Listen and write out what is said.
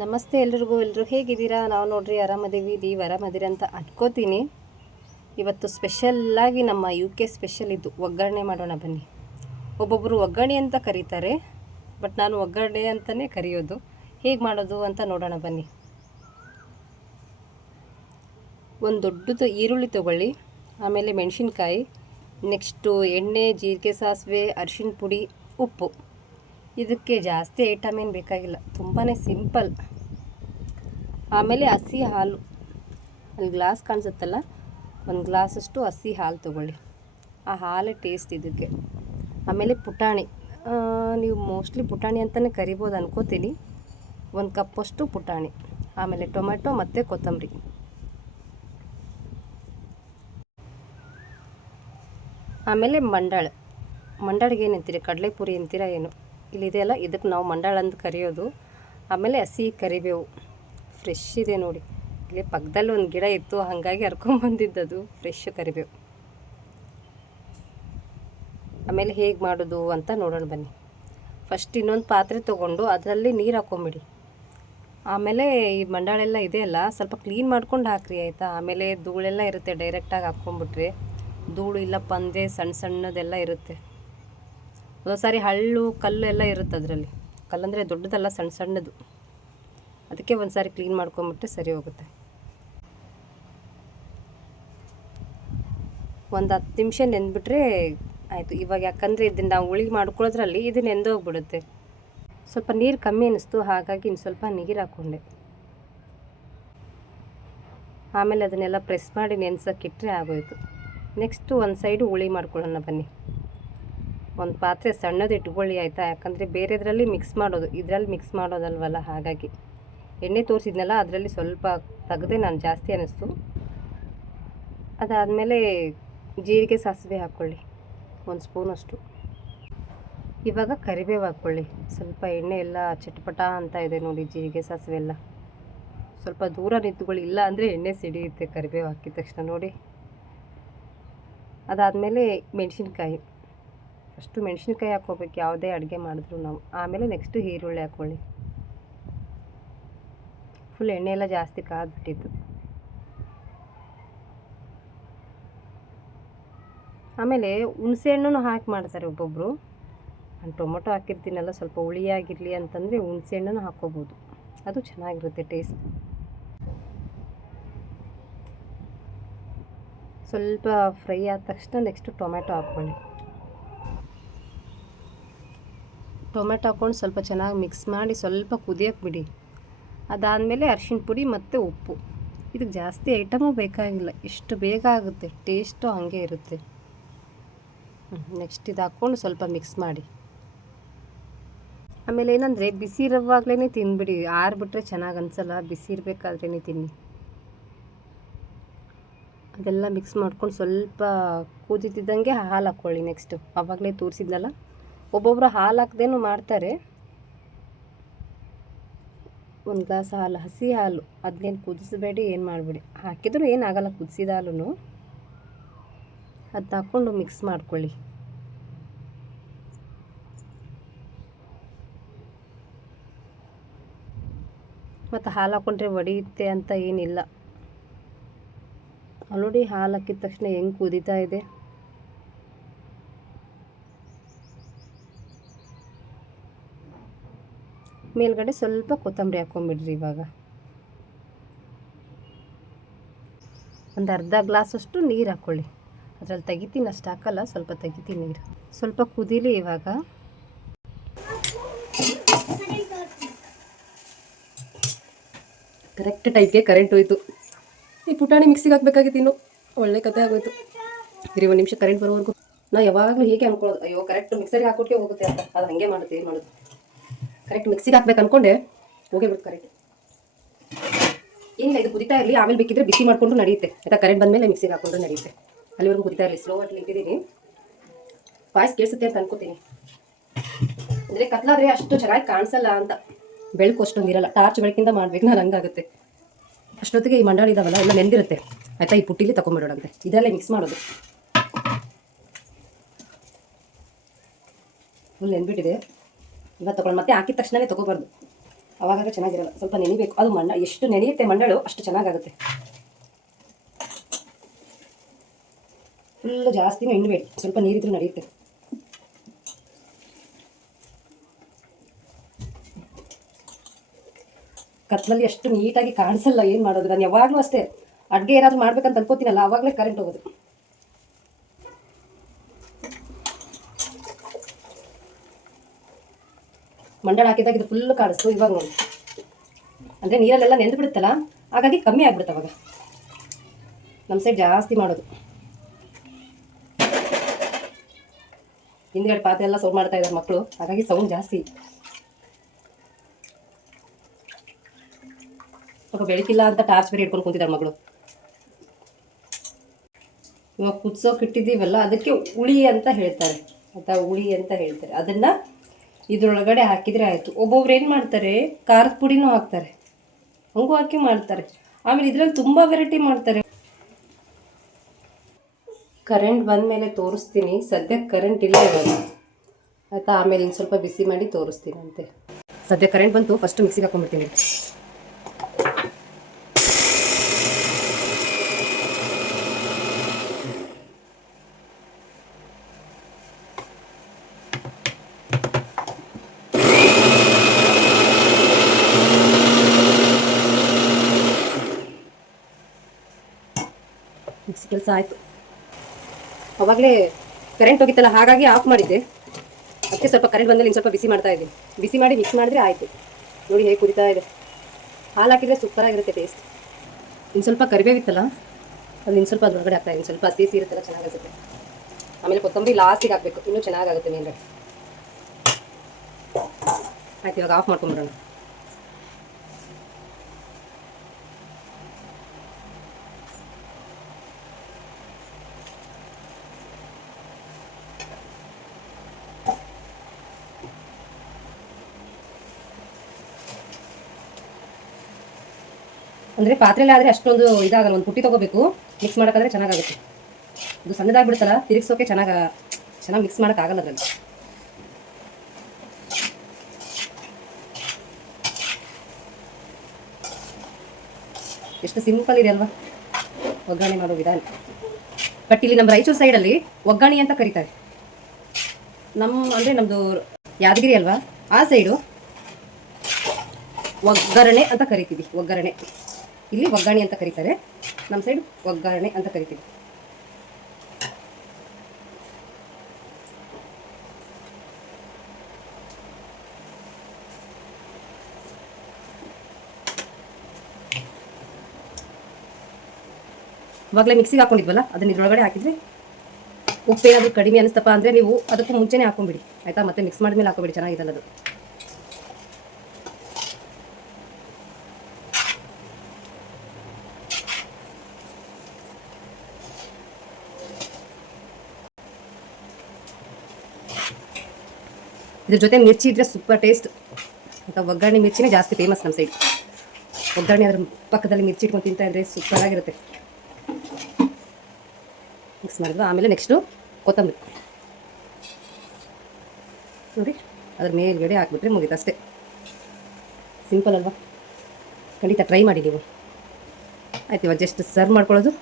ನಮಸ್ತೆ ಎಲ್ಲರೂ ಹೇಗಿದ್ದೀರಾ? ನಾವು ನೋಡ್ರಿ ಆರಾಮದೀವಿ, ನೀವು ಆರಾಮದಿರಿ ಅಂತ ಅನ್ಕೋತೀನಿ. ಇವತ್ತು ಸ್ಪೆಷಲ್ಲಾಗಿ ನಮ್ಮ UK ಸ್ಪೆಷಲ್ ಇದು ಒಗ್ಗರಣೆ ಮಾಡೋಣ ಬನ್ನಿ. ಒಬ್ಬೊಬ್ಬರು ಒಗ್ಗರಣೆ ಅಂತ ಕರೀತಾರೆ, ಬಟ್ ನಾನು ಒಗ್ಗರಣೆ ಅಂತಲೇ ಕರೆಯೋದು. ಹೇಗೆ ಮಾಡೋದು ಅಂತ ನೋಡೋಣ ಬನ್ನಿ. ಒಂದು ದೊಡ್ಡದು ಈರುಳ್ಳಿ ತೊಗೊಳ್ಳಿ, ಆಮೇಲೆ ಮೆಣಸಿನ್ಕಾಯಿ, ನೆಕ್ಸ್ಟು ಎಣ್ಣೆ, ಜೀರಿಗೆ, ಸಾಸಿವೆ, ಅರಿಶಿಣ ಪುಡಿ, ಉಪ್ಪು. ಇದಕ್ಕೆ ಜಾಸ್ತಿ ಐಟಮ್ ಏನು ಬೇಕಾಗಿಲ್ಲ, ತುಂಬಾ ಸಿಂಪಲ್. ಆಮೇಲೆ ಹಸಿ ಹಾಲು, ಅಲ್ಲಿ ಗ್ಲಾಸ್ ಕಾಣಿಸುತ್ತಲ್ಲ, ಒಂದು ಗ್ಲಾಸಷ್ಟು ಹಸಿ ಹಾಲು ತೊಗೊಳ್ಳಿ. ಆ ಹಾಲೇ ಟೇಸ್ಟ್ ಇದಕ್ಕೆ. ಆಮೇಲೆ ಪುಟಾಣಿ, ನೀವು ಮೋಸ್ಟ್ಲಿ ಪುಟಾಣಿ ಅಂತಲೇ ಕರಿಬೋದು ಅನ್ಕೋತೀನಿ. ಒಂದು ಕಪ್ಪಷ್ಟು ಪುಟಾಣಿ. ಆಮೇಲೆ ಟೊಮೆಟೊ ಮತ್ತು ಕೊತ್ತಂಬರಿ. ಆಮೇಲೆ ಮಂಡಾಳಿಗೆ ಏನು ಅಂತೀರಿ, ಕಡಲೆಪುರಿ ಅಂತೀರಾ ಏನು? ಇಲ್ಲಿದೆಯಲ್ಲ, ಇದಕ್ಕೆ ನಾವು ಮಂಡಾಳ ಅಂತ ಕರೆಯೋದು. ಆಮೇಲೆ ಹಸಿ ಕರಿಬೇವು ಫ್ರೆಶ್ ಇದೆ ನೋಡಿ, ಇಲ್ಲಿ ಪಕ್ಕದಲ್ಲಿ ಒಂದು ಗಿಡ ಇತ್ತು, ಹಾಗಾಗಿ ಹರ್ಕೊಂಬಂದಿದ್ದದು ಫ್ರೆಶ್ ಕರಿಬೇವು. ಆಮೇಲೆ ಹೇಗೆ ಮಾಡೋದು ಅಂತ ನೋಡೋಣ ಬನ್ನಿ. ಫಸ್ಟ್ ಇನ್ನೊಂದು ಪಾತ್ರೆ ತೊಗೊಂಡು ಅದರಲ್ಲಿ ನೀರು ಹಾಕ್ಕೊಂಬಿಡಿ. ಆಮೇಲೆ ಈ ಮಂಡಾಳೆಲ್ಲ ಇದೆಯಲ್ಲ, ಸ್ವಲ್ಪ ಕ್ಲೀನ್ ಮಾಡ್ಕೊಂಡು ಹಾಕ್ರಿ ಆಯಿತಾ. ಆಮೇಲೆ ಧೂಳೆಲ್ಲ ಇರುತ್ತೆ, ಡೈರೆಕ್ಟಾಗಿ ಹಾಕ್ಕೊಂಬಿಟ್ರೆ ಧೂಳು ಇಲ್ಲಪ್ಪ ಅಂದರೆ ಸಣ್ಣ ಸಣ್ಣದೆಲ್ಲ ಇರುತ್ತೆ. ಒಂದೊಂದ್ಸಾರಿ ಹಳ್ಳು ಕಲ್ಲು ಎಲ್ಲ ಇರುತ್ತೆ ಅದರಲ್ಲಿ. ಕಲ್ಲಂದರೆ ದೊಡ್ಡದಲ್ಲ, ಸಣ್ಣ ಸಣ್ಣದು. ಅದಕ್ಕೆ ಒಂದು ಸಾರಿ ಕ್ಲೀನ್ ಮಾಡ್ಕೊಂಬಿಟ್ರೆ ಸರಿ ಹೋಗುತ್ತೆ. ಒಂದು 10 ನಿಮಿಷ ನೆಂದ್ಬಿಟ್ರೆ ಆಯಿತು. ಇವಾಗ ಯಾಕಂದರೆ ಇದನ್ನು ನಾವು ಹುಳಿ ಮಾಡ್ಕೊಳ್ಳೋದ್ರಲ್ಲಿ ಇದು ನೆಂದೋಗ್ಬಿಡುತ್ತೆ. ಸ್ವಲ್ಪ ನೀರು ಕಮ್ಮಿ ಅನ್ನಿಸ್ತು, ಹಾಗಾಗಿ ಇನ್ನು ಸ್ವಲ್ಪ ನೀರು ಹಾಕ್ಕೊಂಡೆ. ಆಮೇಲೆ ಅದನ್ನೆಲ್ಲ ಪ್ರೆಸ್ ಮಾಡಿ ನೆನೆಸೋಕ್ಕಿಟ್ರೆ ಆಗೋಯಿತು. ನೆಕ್ಸ್ಟು ಒಂದು ಸೈಡು ಹುಳಿ ಮಾಡ್ಕೊಳ್ಳೋಣ ಬನ್ನಿ. ಒಂದು ಪಾತ್ರೆ ಸಣ್ಣದು ಇಟ್ಕೊಳ್ಳಿ ಆಯಿತಾ, ಯಾಕಂದರೆ ಬೇರೆದ್ರಲ್ಲಿ ಮಿಕ್ಸ್ ಮಾಡೋದು, ಇದರಲ್ಲಿ ಮಿಕ್ಸ್ ಮಾಡೋದಲ್ವಲ್ಲ, ಹಾಗಾಗಿ. ಎಣ್ಣೆ ತೋರಿಸಿದ್ನಲ್ಲ, ಅದರಲ್ಲಿ ಸ್ವಲ್ಪ ತೆಗೆದೆ ನಾನು, ಜಾಸ್ತಿ ಅನ್ನಿಸ್ತು. ಅದಾದಮೇಲೆ ಜೀರಿಗೆ, ಸಾಸಿವೆ ಹಾಕ್ಕೊಳ್ಳಿ, ಒಂದು ಸ್ಪೂನಷ್ಟು. ಇವಾಗ ಕರಿಬೇವು ಹಾಕ್ಕೊಳ್ಳಿ. ಸ್ವಲ್ಪ ಎಣ್ಣೆ ಎಲ್ಲ ಚಟಪಟ ಅಂತ ಇದೆ ನೋಡಿ, ಜೀರಿಗೆ ಸಾಸಿವೆ ಎಲ್ಲ. ಸ್ವಲ್ಪ ದೂರ ನಿಂತ್ಕೊಳ್ಳಿ, ಇಲ್ಲ ಅಂದರೆ ಎಣ್ಣೆ ಸಿಡಿಯುತ್ತೆ ಕರಿಬೇವು ಹಾಕಿದ ತಕ್ಷಣ ನೋಡಿ. ಅದಾದಮೇಲೆ ಮೆಣಸಿನ್ಕಾಯಿ, ಫಸ್ಟು ಮೆಣಸಿನ್ಕಾಯಿ ಹಾಕ್ಕೋಬೇಕು ಯಾವುದೇ ಅಡುಗೆ ಮಾಡಿದ್ರು ನಾವು. ಆಮೇಲೆ ನೆಕ್ಸ್ಟು ಈರುಳ್ಳಿ ಹಾಕ್ಕೊಳ್ಳಿ. ಫುಲ್ ಎಣ್ಣೆ ಎಲ್ಲ ಜಾಸ್ತಿ ಕಾದ್ಬಿಟ್ಟಿತ್ತು. ಆಮೇಲೆ ಹುಣಸೆಹಣ್ಣು ಹಾಕಿ ಮಾಡ್ತಾರೆ ಒಬ್ಬೊಬ್ಬರು. ನಾನು ಟೊಮೊಟೊ ಹಾಕಿರ್ತೀನಲ್ಲ, ಸ್ವಲ್ಪ ಹುಳಿಯಾಗಿರಲಿ ಅಂತಂದರೆ ಹುಣಸೆಹಣ್ಣು ಹಾಕ್ಕೋಬೋದು, ಅದು ಚೆನ್ನಾಗಿರುತ್ತೆ ಟೇಸ್ಟ್. ಸ್ವಲ್ಪ ಫ್ರೈ ಆದ ತಕ್ಷಣ ನೆಕ್ಸ್ಟು ಟೊಮೆಟೊ ಹಾಕ್ಕೊಳ್ಳಿ. ಟೊಮೆಟೊ ಹಾಕ್ಕೊಂಡು ಸ್ವಲ್ಪ ಚೆನ್ನಾಗಿ ಮಿಕ್ಸ್ ಮಾಡಿ ಸ್ವಲ್ಪ ಕುದಿಯೋಕ್ಕೆ ಬಿಡಿ. ಅದಾದಮೇಲೆ ಅರಿಶಿಣ ಪುಡಿ ಮತ್ತು ಉಪ್ಪು. ಇದಕ್ಕೆ ಜಾಸ್ತಿ ಐಟಮು ಬೇಕಾಗಿಲ್ಲ, ಎಷ್ಟು ಬೇಗ ಆಗುತ್ತೆ, ಟೇಸ್ಟು ಹಾಗೆ ಇರುತ್ತೆ. ನೆಕ್ಸ್ಟ್ ಇದು ಹಾಕ್ಕೊಂಡು ಸ್ವಲ್ಪ ಮಿಕ್ಸ್ ಮಾಡಿ. ಆಮೇಲೆ ಏನಂದರೆ ಬಿಸಿ ಇರುವಾಗಲೇ ತಿಂದುಬಿಡಿ, ಆರಿಬಿಟ್ರೆ ಚೆನ್ನಾಗಿ ಅನಿಸಲ್ಲ, ಬಿಸಿ ಇರಬೇಕಾದ್ರೇ ತಿನ್ನಿ. ಅದೆಲ್ಲ ಮಿಕ್ಸ್ ಮಾಡ್ಕೊಂಡು ಸ್ವಲ್ಪ ಕುದೀತಿದ್ದಂಗೆ ಹಾಲು ಹಾಕ್ಕೊಳ್ಳಿ. ನೆಕ್ಸ್ಟು ಆವಾಗಲೇ ತೋರಿಸಿದ್ನಲ್ಲ, ಒಬ್ಬೊಬ್ಬರು ಹಾಲು ಹಾಕ್ದೇನು ಮಾಡ್ತಾರೆ. ಒಂದು ಗ್ಲಾಸ್ ಹಾಲು, ಹಸಿ ಹಾಲು, ಅದನ್ನೇನು ಕುದಿಸಬೇಡಿ, ಏನು ಮಾಡಿಬಿಡಿ. ಹಾಕಿದರೂ ಏನಾಗಲ್ಲ, ಕುದಿಸಿದ ಹಾಲು. ಅದನ್ನ ಹಾಕ್ಕೊಂಡು ಮಿಕ್ಸ್ ಮಾಡ್ಕೊಳ್ಳಿ. ಮತ್ತು ಹಾಲು ಹಾಕ್ಕೊಂಡ್ರೆ ಒಡೆಯುತ್ತೆ ಅಂತ ಏನಿಲ್ಲ. ಆಲ್ರೆಡಿ ಹಾಲು ಹಾಕಿದ ತಕ್ಷಣ ಹೆಂಗೆ ಕುದೀತಾ ಇದೆ. ಮೇಲ್ಗಡೆ ಸ್ವಲ್ಪ ಕೊತ್ತಂಬರಿ ಹಾಕ್ಕೊಂಬಿಡ್ರಿ. ಇವಾಗ ಒಂದು ಅರ್ಧ ಗ್ಲಾಸಷ್ಟು ನೀರು ಹಾಕ್ಕೊಳ್ಳಿ. ಅದರಲ್ಲಿ ತೆಗಿತೀನಿ, ಅಷ್ಟು ಹಾಕಲ್ಲ, ಸ್ವಲ್ಪ ತೆಗಿತೀನಿ ನೀರು. ಸ್ವಲ್ಪ ಕುದೀಲಿ. ಇವಾಗ ಕರೆಕ್ಟ್ ಟೈಮ್ಗೆ ಕರೆಂಟ್ ಹೋಯಿತು. ಈ ಪುಟಾಣಿ ಮಿಕ್ಸಿಗೆ ಹಾಕಬೇಕಾಗಿತ್ತು, ಇನ್ನು ಒಳ್ಳೆ ಕತೆ ಆಗೋಯ್ತು. ಇರಿ ಒಂದು ನಿಮಿಷ ಕರೆಂಟ್ ಬರೋವರೆಗೂ. ನಾ ಯಾವಾಗಲೂ ಹೀಗೆ ಅನ್ಕೊಳ್ಳೋದು, ಅಯ್ಯೋ ಕರೆಕ್ಟ್ ಮಿಕ್ಸರಿಗೆ ಹಾಕೋಕ್ಕೆ ಹೋಗುತ್ತೆ ಅಂತ. ಅದು ಹಾಗೆ ಮಾಡುತ್ತೆ, ಏನು ಮಾಡೋದು. ಕರೆಕ್ಟ್ ಮಿಕ್ಸಿಗೆ ಹಾಕ್ಬೇಕು ಅಂದ್ಕೊಂಡೆ, ಹೋಗೇ ಬಿಟ್ಟು ಕರೆಂಟ್. ಏನಿಲ್ಲ, ಇದು ಕುದಿತಾ ಇರಲಿ, ಆಮೇಲೆ ಬೇಕಿದ್ರೆ ಬಿಸಿ ಮಾಡಿಕೊಂಡು ನಡೆಯುತ್ತೆ ಆಯಿತಾ. ಕರೆಂಟ್ ಬಂದಮೇಲೆ ಮಿಕ್ಸಿಗೆ ಹಾಕೊಂಡ್ರೆ ನಡೆಯುತ್ತೆ. ಅಲ್ಲಿವರೆಗೂ ಕುದಿತಾ ಇರಲಿ. ಸ್ಲೋ ಆಗಿ ಇಟ್ಟಿದ್ದೀನಿ, ವಾಯ್ಸ್ ಕೇಳಿಸುತ್ತೆ ಅಂತ ಅನ್ಕೋತೀನಿ. ಅಂದರೆ ಕತ್ಲಾದರೆ ಅಷ್ಟು ಚೆನ್ನಾಗಿ ಕಾಣಿಸಲ್ಲ ಅಂತ, ಬೆಳಕು ಅಷ್ಟೊಂದು ಇರಲ್ಲ, ಟಾರ್ಚ್ ಬೆಳಕಿಂದ ಮಾಡ್ಬೇಕು. ನಾನು ಹಂಗಾಗುತ್ತೆ. ಅಷ್ಟೊತ್ತಿಗೆ ಈ ಮಂಡಾಳಿ ಇದಾವಲ್ಲ, ಎಲ್ಲ ನೆಂದಿರುತ್ತೆ ಆಯಿತಾ. ಈ ಪುಟ್ಟಿಲಿ ತೊಗೊಂಬಿಡೋಣಂತೆ, ಇದರಲ್ಲೇ ಮಿಕ್ಸ್ ಮಾಡೋದು. ಫುಲ್ ನೆಂದ್ಬಿಟ್ಟಿದೆ. ಇವಾಗ ತೊಗೊಂಡು ಮತ್ತೆ ಹಾಕಿದ ತಕ್ಷಣವೇ ತೊಗೋಬಾರ್ದು, ಅವಾಗ ಚೆನ್ನಾಗಿರಲ್ಲ, ಸ್ವಲ್ಪ ನೆನಿಬೇಕು. ಅದು ಎಷ್ಟು ನೆನೆಯುತ್ತೆ ಮಂಡಳು ಅಷ್ಟು ಚೆನ್ನಾಗಾಗುತ್ತೆ. ಫುಲ್ಲು ಜಾಸ್ತಿನೂ ಎಣ್ಣಬೇಡಿ, ಸ್ವಲ್ಪ ನೀರಿದ್ರೂ ನಡೆಯುತ್ತೆ. ಕತ್ಲಲ್ಲಿ ಅಷ್ಟು ನೀಟಾಗಿ ಕಾಣಿಸಲ್ಲ, ಏನು ಮಾಡೋದು. ನಾನು ಯಾವಾಗಲೂ ಅಷ್ಟೇ ಅಡುಗೆ ಏನಾದರೂ ಮಾಡ್ಬೇಕಂತ ಅನ್ಕೋತೀನಲ್ಲ, ಆವಾಗಲೇ ಕರೆಂಟ್ ಹೋಗೋದು. ಮಂಡಳ ಹಾಕಿದಾಗ ಇದು ಫುಲ್ಲು ಕಾಣಿಸ್ತು. ಇವಾಗ ನೋಡಿ, ಅಂದರೆ ನೀರಲ್ಲೆಲ್ಲ ನೆಂದು ಬಿಡುತ್ತಲ್ಲ, ಹಾಗಾಗಿ ಕಮ್ಮಿ ಆಗ್ಬಿಡುತ್ತೆ. ಅವಾಗ ನಮ್ಮ ಸೈಡ್ ಜಾಸ್ತಿ ಮಾಡೋದು. ಹಿಂದ್ಗಡೆ ಪಾತ್ರೆ ಎಲ್ಲ ಸೌಂಡ್ ಮಾಡ್ತಾ ಇದ್ದಾರೆ ಮಕ್ಕಳು, ಹಾಗಾಗಿ ಸೌಂಡ್ ಜಾಸ್ತಿ. ಸ್ವಲ್ಪ ಬೆಳಕಿಲ್ಲ ಅಂತ ಟಾರ್ಚ್ ಬೇರೆ ಇಟ್ಕೊಂಡು ಕೂತಿದ್ದಾರೆ ಮಗಳು. ಇವಾಗ ಕುದಿಸೋಕೆ ಇಟ್ಟಿದ್ದೀವಲ್ಲ, ಅದಕ್ಕೆ ಹುಳಿ ಅಂತ ಹೇಳ್ತಾರೆ ಆಯ್ತಾ, ಹುಳಿ ಅಂತ ಹೇಳ್ತಾರೆ. ಅದನ್ನು ಇದ್ರೊಳಗಡೆ ಹಾಕಿದರೆ ಆಯಿತು. ಒಬ್ಬೊಬ್ರು ಏನು ಮಾಡ್ತಾರೆ, ಖಾರದ ಪುಡಿನೂ ಹಾಕ್ತಾರೆ, ಹಂಗೂ ಹಾಕಿ ಮಾಡ್ತಾರೆ. ಆಮೇಲೆ ಇದರಲ್ಲಿ ತುಂಬ ವೆರೈಟಿ ಮಾಡ್ತಾರೆ. ಕರೆಂಟ್ ಬಂದ ಮೇಲೆ ತೋರಿಸ್ತೀನಿ, ಸದ್ಯಕ್ಕೆ ಕರೆಂಟ್ ಇಲ್ಲ ಇವಾಗ ಆಯಿತಾ. ಆಮೇಲೆ ಇನ್ನು ಸ್ವಲ್ಪ ಬಿಸಿ ಮಾಡಿ ತೋರಿಸ್ತೀನಿ ಅಂತೆ. ಸದ್ಯ ಕರೆಂಟ್ ಬಂತು, ಫಸ್ಟ್ ಮಿಕ್ಸಿಗೆ ಹಾಕೊಂಡ್ಬಿಡ್ತೀನಿ. ಮಿಕ್ಸಿ ಕೆಲಸ ಆಯಿತು. ಅವಾಗಲೇ ಕರೆಂಟ್ ಹೋಗಿತ್ತಲ್ಲ, ಹಾಗಾಗಿ ಆಫ್ ಮಾಡಿದ್ದೆ. ಅದಕ್ಕೆ ಸ್ವಲ್ಪ ಕರೆಂಟ್ ಬಂದಲ್ಲಿ ಇನ್ನು ಸ್ವಲ್ಪ ಬಿಸಿ ಮಾಡ್ತಾ ಇದ್ದೀನಿ. ಬಿಸಿ ಮಾಡಿ ಮಿಕ್ಸ್ ಮಾಡಿದ್ರೆ ಆಯಿತು. ನೋಡಿ ಹೇಗೆ ಕುದಿತಾ ಇದೆ. ಹಾಲು ಹಾಕಿದರೆ ಸೂಪರಾಗಿರುತ್ತೆ ಟೇಸ್ಟ್. ಇನ್ನು ಸ್ವಲ್ಪ ಕರಿಬೇವಿತ್ತಲ್ಲ, ಅದು ಇನ್ನು ಸ್ವಲ್ಪ ಅದ್ರೊಳಗಡೆ ಹಾಕ್ತಾ ಇದ್ದೀನಿ. ಸ್ವಲ್ಪ ಹಸಿ ಇರುತ್ತಲ್ಲ, ಚೆನ್ನಾಗಿರುತ್ತೆ. ಆಮೇಲೆ ಕೊತ್ತಂಬರಿ ಲಾಸ್ಟಿಗೆ ಹಾಕಬೇಕು, ಇನ್ನೂ ಚೆನ್ನಾಗಾಗುತ್ತೆ ಮೀನುಗಡೆ. ಆಯ್ತು, ಇವಾಗ ಆಫ್ ಮಾಡ್ಕೊಂಡ್ಬಿಡೋಣ. ಅಂದರೆ ಪಾತ್ರೆಯಲ್ಲಿ ಆದರೆ ಅಷ್ಟೊಂದು ಇದಾಗಲ್ಲ, ಒಂದು ಪುಟ್ಟಿ ತೊಗೋಬೇಕು ಮಿಕ್ಸ್ ಮಾಡೋಕ್ಕಾದ್ರೆ ಚೆನ್ನಾಗಾಗುತ್ತೆ. ಇದು ಸಣ್ಣದಾಗಿಬಿಡುತ್ತಲ್ಲ, ತಿರುಗಿಸೋಕೆ ಚೆನ್ನಾಗಿ ಮಿಕ್ಸ್ ಮಾಡೋಕ್ಕಾಗಲ್ಲ ಅದರಲ್ಲಿ. ಎಷ್ಟು ಸಿಂಪಲ್ ಇದೆ ಅಲ್ವಾ ಒಗ್ಗರಣೆ ಮಾಡೋ ವಿಧಾನ. ಬಟ್ ಇಲ್ಲಿ ನಮ್ಮ ರಾಯಚೂರು ಸೈಡಲ್ಲಿ ಒಗ್ಗರಣೆ ಅಂತ ಕರೀತಾರೆ. ಅಂದರೆ ನಮ್ಮದು ಯಾದಗಿರಿ ಅಲ್ವಾ, ಆ ಸೈಡು ಒಗ್ಗರಣೆ ಅಂತ ಕರಿತೀವಿ. ಒಗ್ಗರಣೆ ಇಲ್ಲಿ ಒಗ್ಗರಣೆ ಅಂತ ಕರೀತಾರೆ, ನಮ್ಮ ಸೈಡ್ ಒಗ್ಗರಣೆ ಅಂತ ಕರಿತೀವಿ. ಇವಾಗಲೇ ಮಿಕ್ಸಿಗೆ ಹಾಕೊಂಡಿದ್ವಲ್ಲ, ಅದನ್ನ ಇದ್ರೊಳಗಡೆ ಹಾಕಿದ್ರೆ ಉಪ್ಪೇನಾದರೂ ಕಡಿಮೆ ಅನಿಸ್ತಪ್ಪ ಅಂದರೆ ನೀವು ಅದಕ್ಕೂ ಮುಂಚೆನೇ ಹಾಕೊಂಡ್ಬಿಡಿ ಆಯಿತಾ. ಮತ್ತೆ ಮಿಕ್ಸ್ ಮಾಡಿದ್ಮೇಲೆ ಹಾಕೋಬಿಡಿ, ಚೆನ್ನಾಗಿರಲ್ಲ ಅದು. ಇದ್ರ ಜೊತೆ ಮಿರ್ಚಿ ಇದ್ರೆ ಸೂಪರ್ ಟೇಸ್ಟ್ ಅಂತ. ಒಗ್ಗರಣೆ ಮಿರ್ಚಿನೇ ಜಾಸ್ತಿ ಫೇಮಸ್ ನಮ್ಮ ಸೈಡ್. ಒಗ್ಗರಣೆ ಅದ್ರ ಪಕ್ಕದಲ್ಲಿ ಮಿರ್ಚಿ ಇಟ್ಕೊಂಡು ತಿಂತಾ ಇದ್ರೆ ಸೂಪರ್ ಆಗಿರುತ್ತೆ. ಮಿಕ್ಸ್ ಮಾಡಿದ್ವಾ, ಆಮೇಲೆ ನೆಕ್ಸ್ಟು ಕೊತ್ತಂಬರಿ ನೋಡಿ ಅದ್ರ ಮೇಲ್ಗಡೆ ಹಾಕ್ಬಿಟ್ರೆ ಮುಗೀತು ಅಷ್ಟೇ. ಸಿಂಪಲ್ ಅಲ್ವಾ, ಖಂಡಿತ ಟ್ರೈ ಮಾಡಿ ನೀವು. ಆಯ್ತು, ಇವಾಗ ಜಸ್ಟ್ ಸರ್ವ್ ಮಾಡ್ಕೊಳ್ಳೋದು.